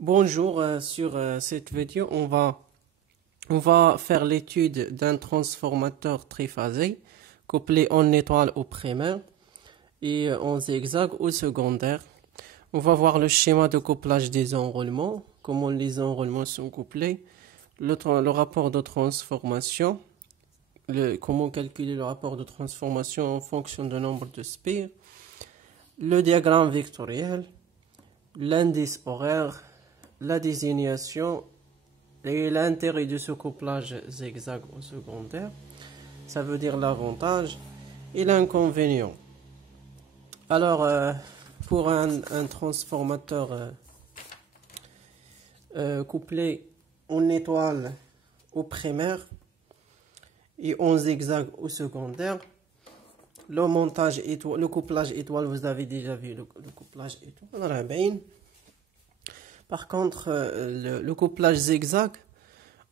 Bonjour, sur cette vidéo, on va faire l'étude d'un transformateur triphasé couplé en étoile au primaire et en zigzag au secondaire. On va voir le schéma de couplage des enroulements, comment les enroulements sont couplés, le rapport de transformation, comment calculer le rapport de transformation en fonction du nombre de spires, le diagramme vectoriel, l'indice horaire, la désignation et l'intérêt de ce couplage zigzag au secondaire, ça veut dire l'avantage et l'inconvénient. Alors, pour un transformateur couplé en étoile au primaire et en zigzag au secondaire, le montage étoile, le couplage étoile, vous avez déjà vu le couplage étoile. Par contre, le couplage zigzag,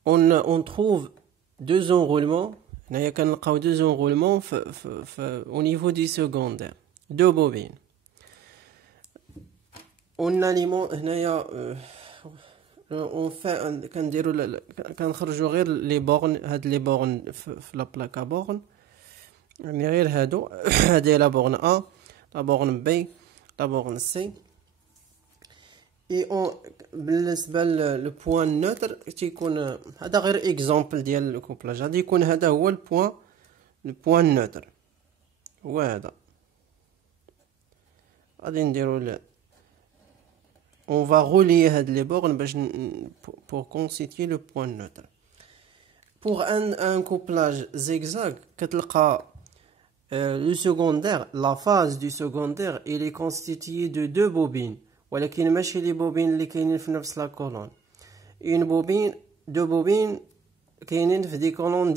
on trouve deux enroulements. Il y a deux enroulements au niveau du secondaire, deux bobines. On alimente, on fait, les bornes, les bornes la plaque à borne. La borne A, la borne B, la borne C. Et بالنسبه للبوان نوتر تيكون هذا غير اكزامبل ديال الكوبلاج غادي يكون هذا هو البوان نوتر هو هذا غادي نديرو on va relier هاد لي بورن باش pour constituer le point neutre. Pour un couplage zigzag كتلقى le secondaire, la phase du secondaire, il est constitué de deux bobines. ولكن ماشي لي بوبين اللي كاينين في نفس لا كولون. une bobine, deux bobines كاينين في دي كولون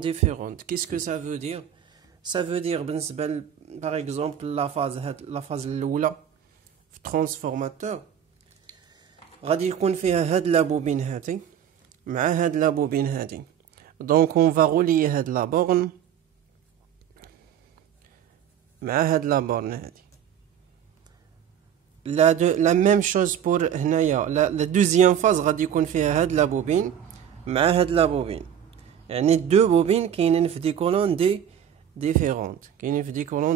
ديفيرونت. Qu'est-ce que ça veut dire? Ça veut dire بالنسبه par exemple la phase الاولى في ترانسفورماتور غادي يكون فيها هاد لا بوبين هادي مع هاد لا بوبين هادي. Donc on va relier هاد لا بورن مع هاد لا بورن هادي. La même chose pour هنايا la deuxième phase غادي يكون فيها هاد لا بوبين مع هاد لا بوبين. يعني deux بوبين كاينين في دي كولون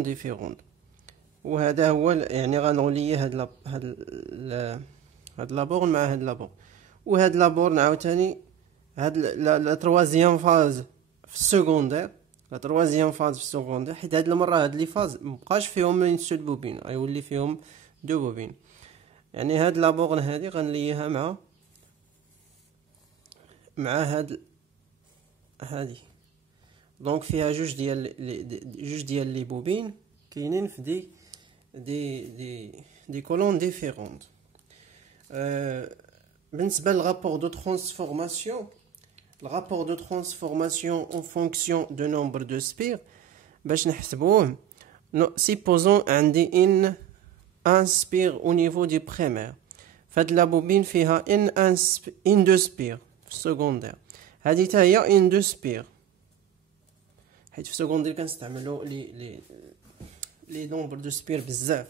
ديفيرونت وهذا هو يعني غنولي هاد لا بورن مع هاد لا بورن وهاد لا بورن عاوتاني هاد لا تروازيام فاز في السكوندير حيت هاد المره هاد لي فاز مبقاش فيهم اون سول بوبين غيولي فيهم دو بوبين. يعني هاد لا بورن هادي غنليها مع هادي. دونك فيها جوج ديال لي بوبين كاينين في دي كولون ديفيرونت. بالنسبه للرابور دو ترانسفورماسيون en fonction du nombre de spires باش نحسبوه supposons عندي un spire au niveau du primaire. فهاد لا بوبين فيها ان دو سبير في السكوندير. هادي حتى هي ان دو سبير حيت في السكوندير كنستعملوا لي نومبر دو سبير بزاف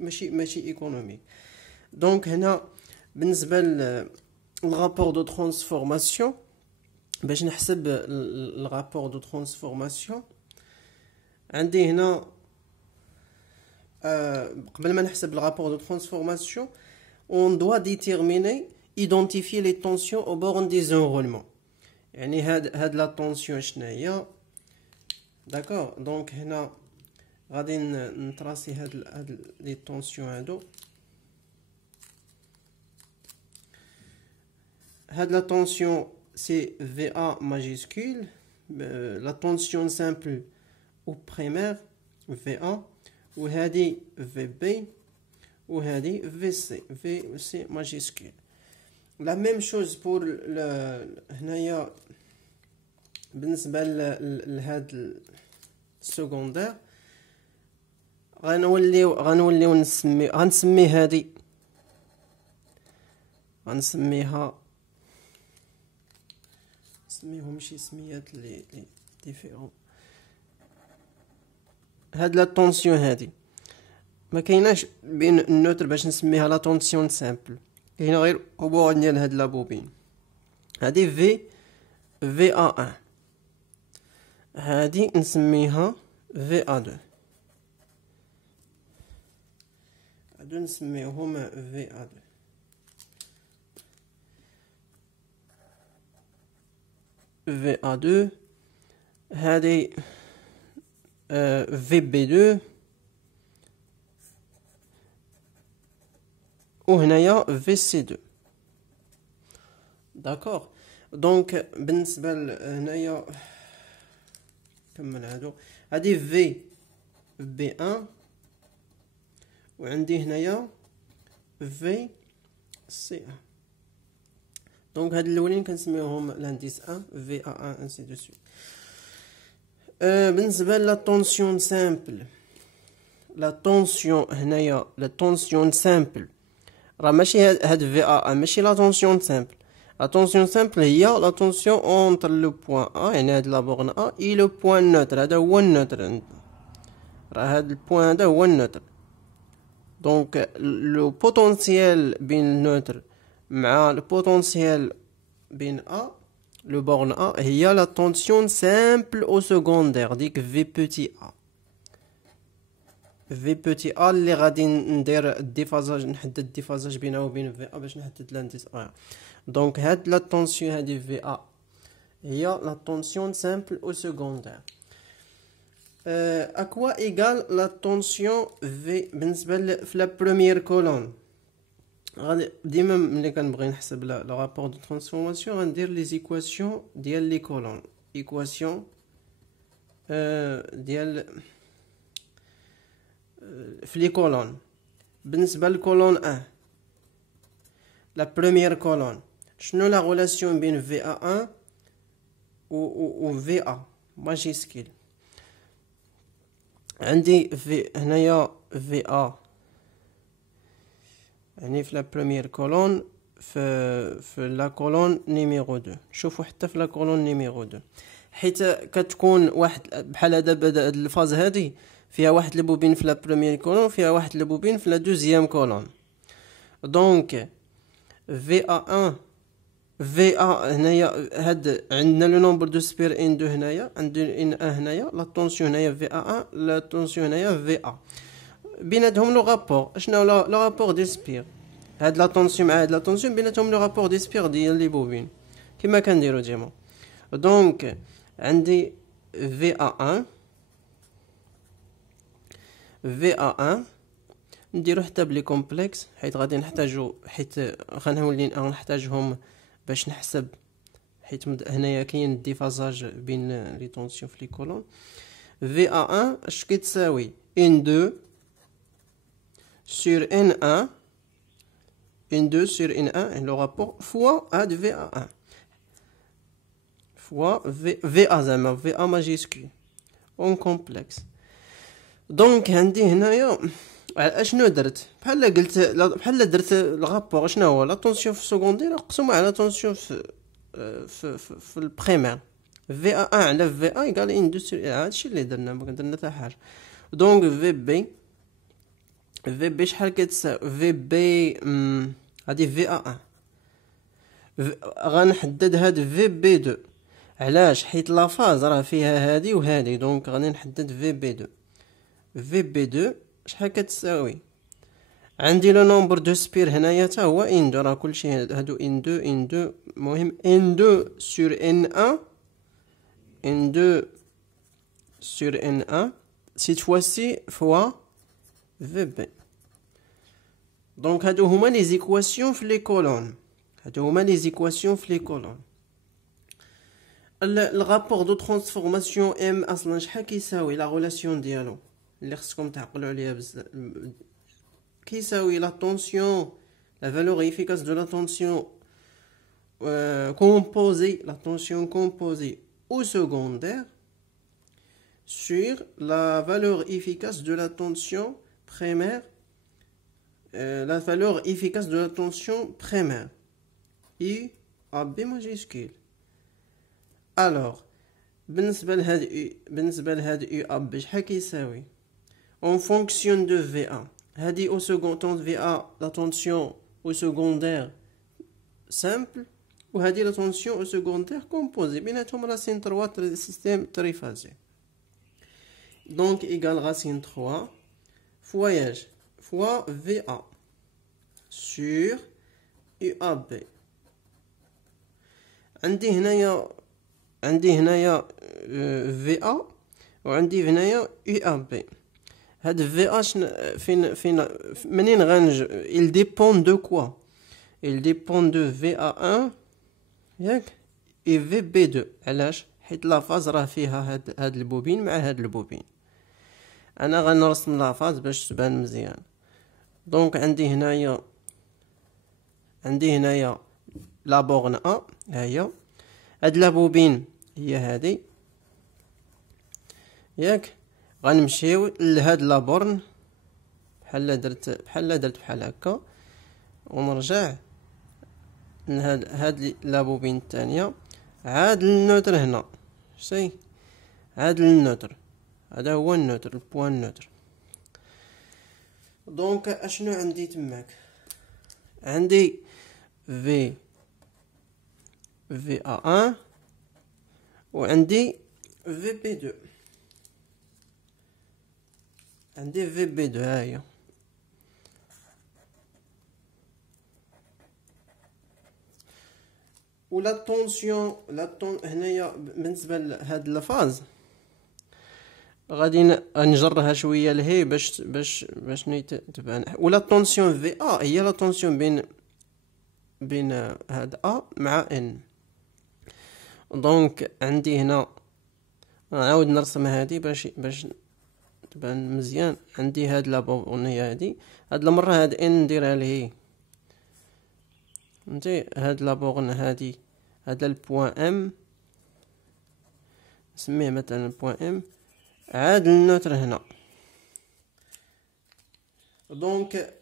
ماشي ايكونوميك. دونك هنا بالنسبه للرابور دو ترانسفورماسيون باش نحسب الرابور دو ترانسفورماسيون عندي هنا قبل ما نحسب الرابور دو ترانسفورماسيون on doit identifier les tensions au bornes des enroulements. يعني هاد لا طونسيون شناهي داكور. دونك هنا غادي نتراسي هاد لي طونسيون هادو. هاد لا طونسيون سي VA majuscule, la tension simple au primaire VA وهذه VB وهذه VC majuscule. La même chose pour هنايا بالنسبة لهاد السكوندير غنوليو غنسمي هادي غنسميها نسميهم شي سميات لي ديفيرون. هاد لا طونسيون هادي ما كايناش بين النوتر باش نسميها لا طونسيون سامبل، كاينه غير عباره ديال هاد لابوبين. هادي في ا 1، هادي نسميها في ا 2، هادو نسميوهم في ا 2. في ا 2 هادي في بي 2، وهنايا في سي 2. داكوغ. دونك بالنسبه هنايا كمل هادو، هادي في بي 1، وعندي هنايا في سي 1. دونك هاد الاولين كنسميوهم لانديس 1 في ا 1 انسي دو سويت. بالنسبه لا طونسيون سامبل، لا طونسيون هنايا لا طونسيون سامبل راه ماشي هاد في ا 1 ماشي لا طونسيون سامبل. لا طونسيون سامبل هي لا طونسيون اونتر لو بوين ا، يعني هاد لا بورن ا اي لو بوين نوتر، هذا هو النوتر عندنا، راه هاد البوين هذا هو النوتر. دونك لو بوتونسييل بين النوتر مع لو بوتونسييل بين ا لو بورن ا هي لا طونسيون سامبل او سكوندير، ديك في بوتي ا. في بوتي ا اللي غادي ندير الديفازاج، نحدد الديفازاج بينها وبين في ا باش نحدد لانديس ا. دونك هاد لا طونسيون هادي في ا هي لا طونسيون سامبل او سكوندير. اكوا ايغال لا طونسيون في بالنسبه في لا بروميير كولون. غادي ديما ملي كنبغي نحسب لا رابور دو ترانسفورماسيون غندير لي زيكواسيون ديال لي كولون، ايكواسيون ديال في لي كولون. بالنسبه للكولون 1 لا بروميير كولون، شنو لا غولاسيون بين في ا 1 و في ا ماجيسكيل؟ عندي في هنايا في ا يعني في لا بروميير كولون في لا كولون نيميرو 2. شوفوا حتى في لا كولون نيميرو 2 حيت كتكون واحد بحال هذا بدا الفاز هذه فيها واحد لبوبين في لا بروميير كولون، فيها واحد لبوبين في لا دوزيام كولون. دونك في ا 1 في ا هنايا هاد عندنا لو نومبر دو سبير ان 2 هنايا، عندي ان 1 هنايا، لا طونسيون هنايا في ا 1، لا طونسيون هنايا في ا. بيناتهم لو رابور، شنو لو رابور دي سبير؟ هاد لا طونسيون مع هاد لا طونسيون بيناتهم لو رابور دي سبير ديال لي بوبين كيما كنديرو ديما. دونك عندي في ا 1 في ا 1 نديرو حتى بلي كومبلكس حيت غادي نحتاجو، حيت غنولي نحتاجهم باش نحسب، حيت هنايا كاين الديفازاج بين لي طونسيون في لي كولون. في ا 1 اش كتساوي ان 2 sur N1 N2 sur N1 le rapport fois A de VA1 fois VA زعما VA majuscule en complexe. دونك عندي هنايا اشنو درت؟ بحال قلت بحال درت الرابور شنو هو لا طونسيون في السكوندير مقسومه على طونسيون في البريمير. VA1 على VA ايكال ان 2 sur هادشي اللي درنا، ما درنا حتى حاجه. دونك في بي في بي شحال كتساوي في بي هادي في ا 1 غنحدد هاد في بي 2. علاش؟ حيت لافاز راه فيها هادي وهادي، دونك غادي نحدد في بي 2. في بي 2 شحال كتساوي؟ عندي لو نومبر دو سبير هنايا حتى هو ان 2، راه كلشي هادو ان 2 ان 2. المهم ان 2 سور ان 1 ان 2 سور ان 1 سيت فواسي فوا في بي. دونك هادو هما لي زيكواسيون في لي كولون، هادو هما لي زيكواسيون في لي كولون. الرابور دو ترانسفورماسيون ام اصلا شحال كيساوي؟ لا غولاسيون ديالو اللي خصكم تعقلوا عليها بزاف، كيساوي لا طونسيون لا فالور افيكاس دو لا طونسيون كومبوزي، لا طونسيون كومبوزي او سكوندير sur la valeur efficace de la tension primaire, la valeur efficace de la tension primaire, I à B majuscule. Alors, بالنسبة لهاد I à B شحال كيساوي؟ En fonction de VA. هادي au second VA la tension au secondaire simple وهادي la tension au secondaire composée بيناتهم racine 3 système triphasé. Donc égale racine 3 fois VA sur UAB. عندي هنايا VA وعندي هنايا UAB. هاد VA فين منين غنج il dépend de quoi? Il dépend de VA1 ياك et VB2. علاش؟ حيت لافاز راه فيها هاد البوبين مع هاد البوبين. انا غنرسم لافاز باش تبان مزيان. دونك عندي هنايا لا بورن ا ها هي. هاد لابوبين هي هادي ياك. غنمشيو لهاد لابورن بحال درت بحال هكا ونرجع هاد لابوبين الثانيه عاد للنوتر هنا. شتي عاد للنوتر، هذا هو النوتر البوان النوتر. دونك اشنو عندي تماك؟ عندي VA1 وعندي VB2. عندي VB2 ها هي. ولا طونسيون هنايا بالنسبه لهاد الفاز غادي نجرها شويه لهي باش تبان. ولا طونسيون في ا هي لا طونسيون بين هاد ا مع ان. دونك عندي هنا نعاود نرسم هادي باش تبان مزيان. عندي هاد لابورنيه هادي، هاد المره هاد ان نديرها لهي فهمتي. هاد لابورن هادي هذا البوان ام نسميه مثلا بوان ام عاد النوتر هنا. دونك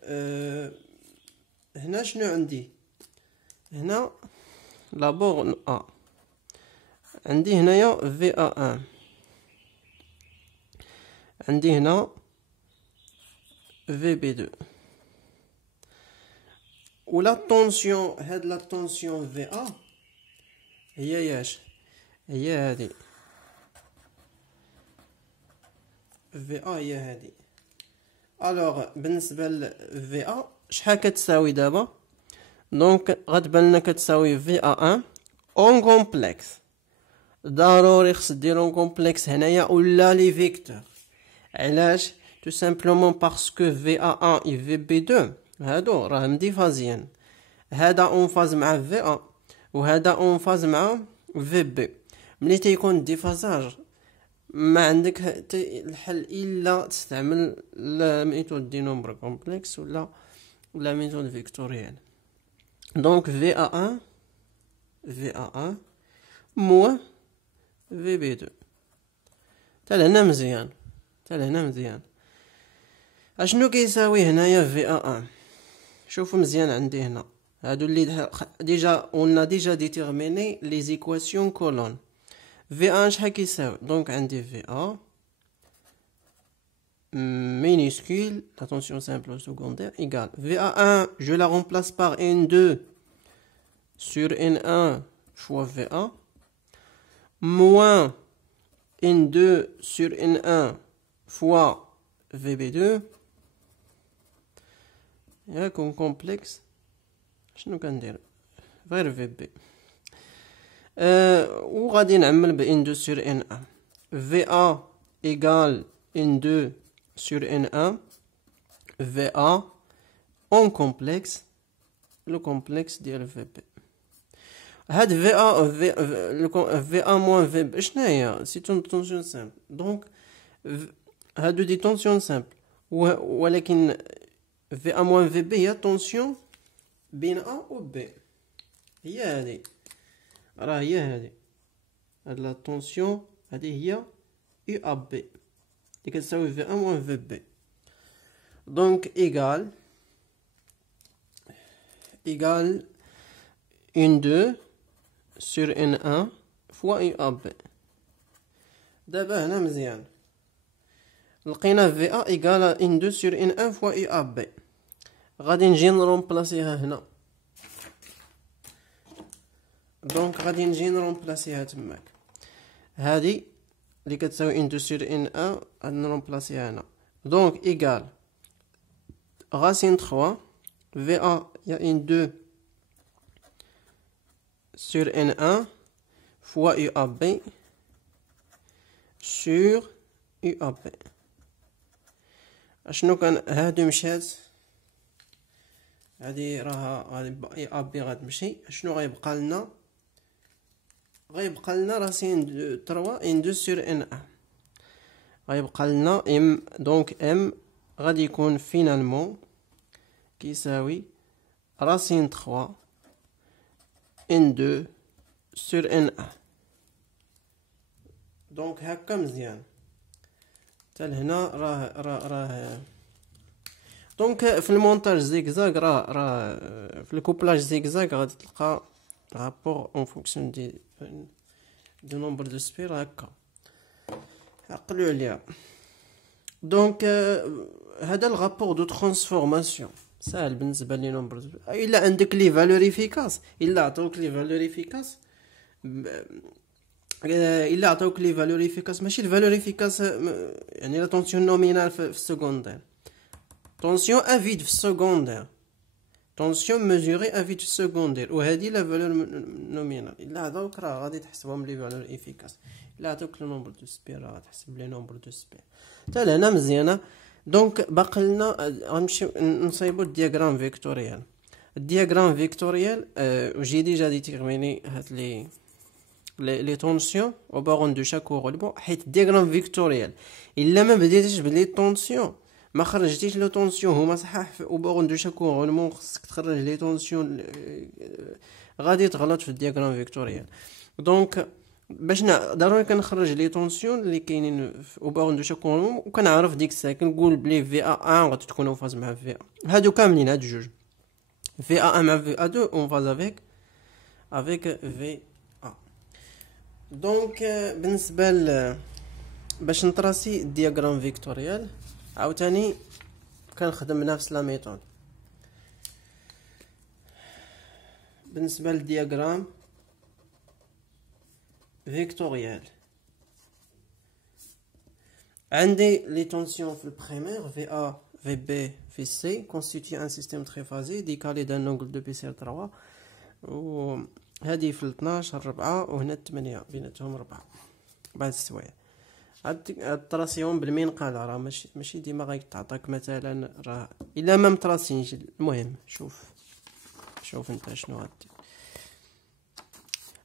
هنا شنو عندي؟ هنا لابورن ا، عندي هنايا في ا 1، عندي هنا في بي 2. ولا طونسيون هاد لا طونسيون في ا هي ياش هي هادي في ا هي هادي. الوغ بالنسبه ل في ا شحال كتساوي دابا؟ دونك غتبان لنا كتساوي في ا 1 اون كومبلكس. ضروري خص دير اون كومبلكس هنايا ولا لي فيكتور. علاش؟ تو سامبلومون باسكو في ا 1 و في بي 2 هادو راهم ديفازيان. هذا اون فاز مع في ا وهذا اون فاز مع في بي. ملي تيكون ديفازاج ما عندك الحل الا تستعمل لا ميثود دي نومبر كومبلكس ولا ميثود فيكتوريال. دونك في ا 1 مو في بي 2. حتى لهنا مزيان. اشنو كيساوي هنايا في ا 1؟ شوفوا مزيان عندي هنا هادو اللي ديجا قلنا ديتيرميني لي زيكواسيون كولون. في ا شحال كيساوي؟ دونك عندي في ا minuscule la tension simple au secondaire égale VA1, je la remplace par N2 sur N1 fois VA moins N2 sur N1 fois VB2 ياكم كومبلكس. شنو كندير غير VB وغادي نعمل ب N2 sur N1. VA égale N2 sur N1 VA en complexe le complexe ديال VB. هاد VA moins VB شناهي؟ سي اون طونسيون سامبل. دونك هادو دي طونسيون سامبل ولكن VA moins VB هي طونسيون بين A و B. هي هادي راه هي هادي هاد لا طونسيون هادي هي UAB اللي كتساوي في ان موان في بي. دونك ايغال ان 2 سور ان 1 فوا يو ا بي. دابا هنا مزيان لقينا في ا ايكال ان 2 سور ان 1 فوا اي ا بي. غادي نجي نرومبلاسيها هنا، دونك غادي نجي نرومبلاسيها تماك. هادي اللي كتساوي ان 2 سور ان 1 غادي نرومبلاسيها هنا، دونك ايكال racine 3 VA il y a une 2 sur N1 fois UAB sur UAB. اشنو كان هادو مشات، هادي راها غادي UAB غتمشي، اشنو غيبقى لنا؟ غيبقى لنا راسين 3 ان 2 sur N1 غيبقى لنا ام، دونك ام غادي يكون فينالمون كيساوي راسين 3 ان 2 سور ان 1. دونك هكا مزيان حتى لهنا راه دونك في المونتاج زيكزاك راه في الكوبلاج زيكزاك غادي تلقى رابور اون فونكسيون دو نومبر دو سبير هكا، عقلوا عليها. دونك هذا الرابور دو ترانسفورماسيون ساهل بالنسبه لي نومبر الا عندك لي فالور افيكاس، الا عطاوك لي فالور افيكاس، الا عطاوك لي فالور افيكاس ماشي الفالور افيكاس يعني لا طونسيون نومينال في السكوندير، طونسيون افيد في السكوندير، طونسيون ميزوري افيد في السكوندير، وهذه لا فالور نومينال. الا عطاوك راه غادي تحسبهم لي فالور افيكاس، الا عطاوك لو نومبر دو سبير راه غتحسب لي نومبر دو سبير. حتى لهنا مزيانه. دونك باقي لنا غنمشيو نصايبو الدياغرام فيكتوريال. الدياغرام فيكتوريال جي ديجا ديتيرميني هاد لي طونسيون او بارون دو شاك رولبون، حيت الدياغرام فيكتوريال الا ما بديتيش بلي طونسيون ما خرجتيش لو طونسيون هما صحاح او بارون دو شاك رولبون، خصك تخرج لي طونسيون غادي تغلط في الدياغرام فيكتوريال. دونك باش ضروري كنخرج لي طونسيون اللي كاينين في اوبارون دو شاك رولبون، وكنعرف ديك الساعه كنقول بلي في ا 1 غادي تكون اون فاز مع في ا، هادو كاملين هاد جوج في ا 1 مع في ا 2 اون فاز افيك في ا. دونك بالنسبه باش نطراسي الدياغرام فيكتوريال عاوتاني كنخدم نفس لا ميثود. بالنسبه للدياغرام فيكتوريال عندي les tensions في البريمير VA VB VC constituent un système triphasé décalé d'un angle de بيسير 3، وهذه في 12 4 وهنا 8 بيناتهم 4 بعد السوايع. هاد التراسيون بالمنقاله راه ماشي ديما غيتعطاك مثلا، راه الا ما متراسينش. المهم شوف انت شنو غدير،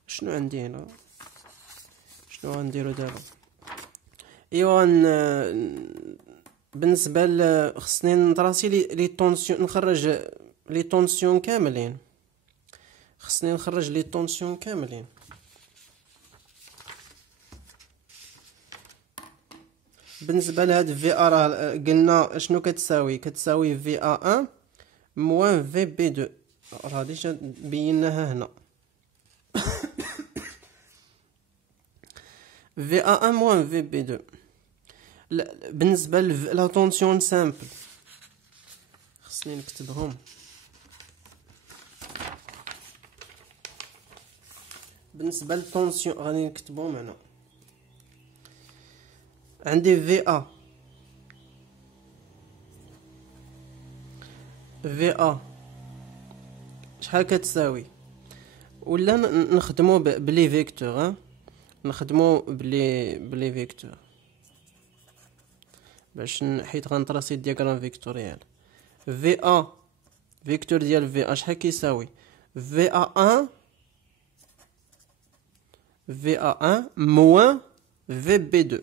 شنو عندي هنا، شنو غنديرو دابا. ايوا بالنسبه خصني نطراسي لي طونسيون، نخرج لي طونسيون كاملين، خصني نخرج لي طونسيون كاملين. بالنسبه لهاد في ا راه قلنا شنو كتساوي في ا 1 موان في بي 2، راه ديجا بيناها هنا. في ا 1 موان في بي 2. بالنسبه لا طونسيون سامبل خصني نكتبهم. بالنسبه للطونسيون غادي نكتبهم هنا. عندي في ا شحال كتساوي، ولا نخدمو بلي فيكتور، نخدمو بلي فيكتور باش حيت غنطراسي الدياغرام فيكتوريال. في ا فيكتور ديال في ا شحال كيساوي في ا 1 موان في بي 2.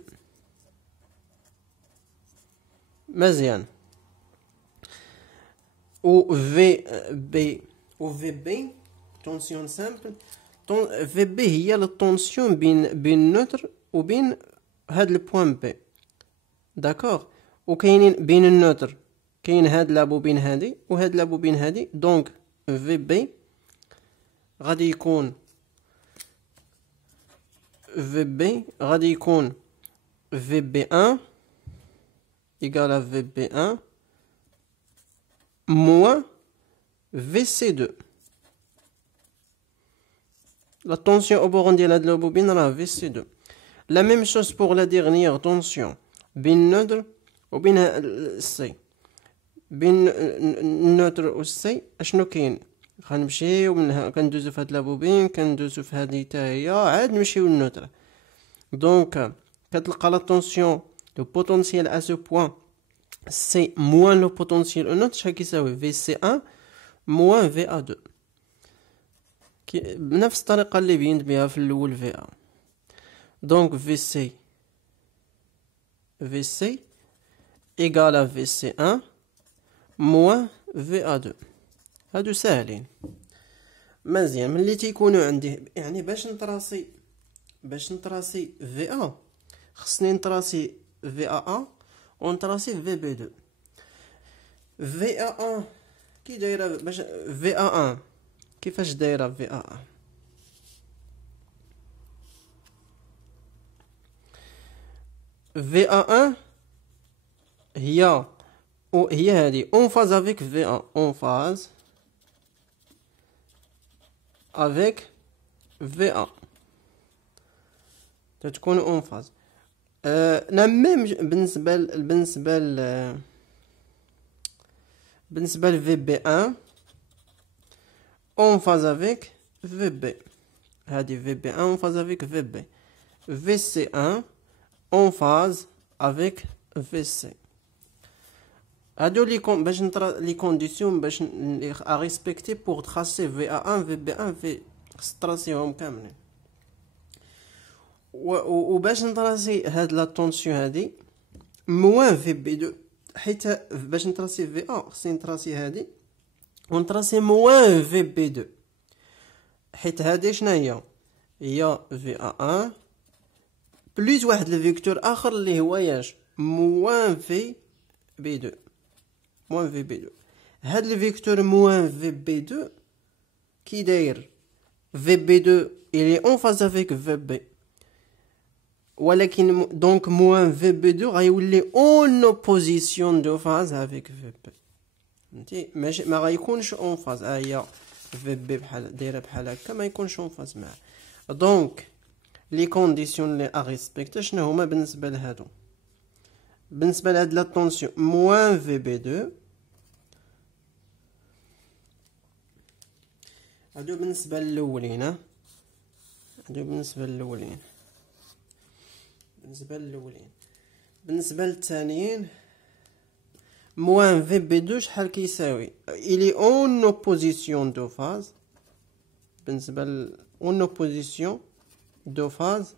مزيان. و في بي طونسيون سامبل، في بي هي الطونسيون بين نوتر وبين هاد البوان بي، داكوغ. وكاينين بين النوتر كاين هاد لابوبين هادي وهاد لابوبين هادي، دونك في بي غادي يكون في بي 1 égale à VB1 moins VC2. La tension au bord de la bobine est VC2. La même chose pour la dernière tension. Bin neutre ou bin C. Bin neutre ou C. أشنو كاين؟ غنمشيو منها كندوزو في هاد لابوبين كندوزو في هادي حتى هي عاد نمشيو للنوتر. دونك كتلقى لا طونسيون لو بوتونسيال ا سو بوين سي موان لو بوتونسيال او نوتر شحال كيساوي في سي 1 موان في ا 2 بنفس الطريقه اللي بينت بها في الاول في ا. دونك في سي ايغال في سي 1 موان في ا 2. هادو ساهلين مزيان. ملي تيكونوا عندي يعني باش نطراسي في ا خصني نطراسي في ا ونطراسي في بي 2. في ا كي دايره باش في ا كيفاش دايره في ا في ا هي هذه اون فاز افيك في ا اون فاز avec VA تتكون اون فاز. لا ميم بالنسبه ل في بي 1 اون فاز افيك في بي. هذه في بي 1 اون فاز افيك في بي. في سي 1 اون فاز افيك في سي. هادو باش لي كونديسيون باش ا ريسبكتي بور تراسي في ا 1 في بي 1 في خص تراسيهم كاملين. وباش نطراسي هاد لا طونسيون هادي موان في بي 2 حيت باش نطراسي في ا خصني نطراسي هادي ونطراسي موان في بي 2 حيت هادي شنو هي في ا 1 بلوس واحد الفيكتور اخر اللي هو ياش موان في بي 2 موان في بي 2. هاد الفيكتور موان في بي 2 كي داير في بي 2 il est en phase avec في بي ولكن دونك موان في بي 2 غيولي اون اوبوزيسيون دو فاز افيك في بي. فهمتي ماشي ما غيكونش اون فاز. هي في بي بحال دايره بحال هكا ما يكونش اون فاز معاه. دونك لي كونديسيون اللي ا ريسبكت شنو هما بالنسبه لهادو؟ بالنسبه لهاد لا طونسيون موان في بي 2 هادو بالنسبه للاولين بالنسبه للثانيين موان في بي 2 شحال كيساوي الي اون اوبوزيسيون دو فاز. بالنسبه اون اوبوزيسيون دو فاز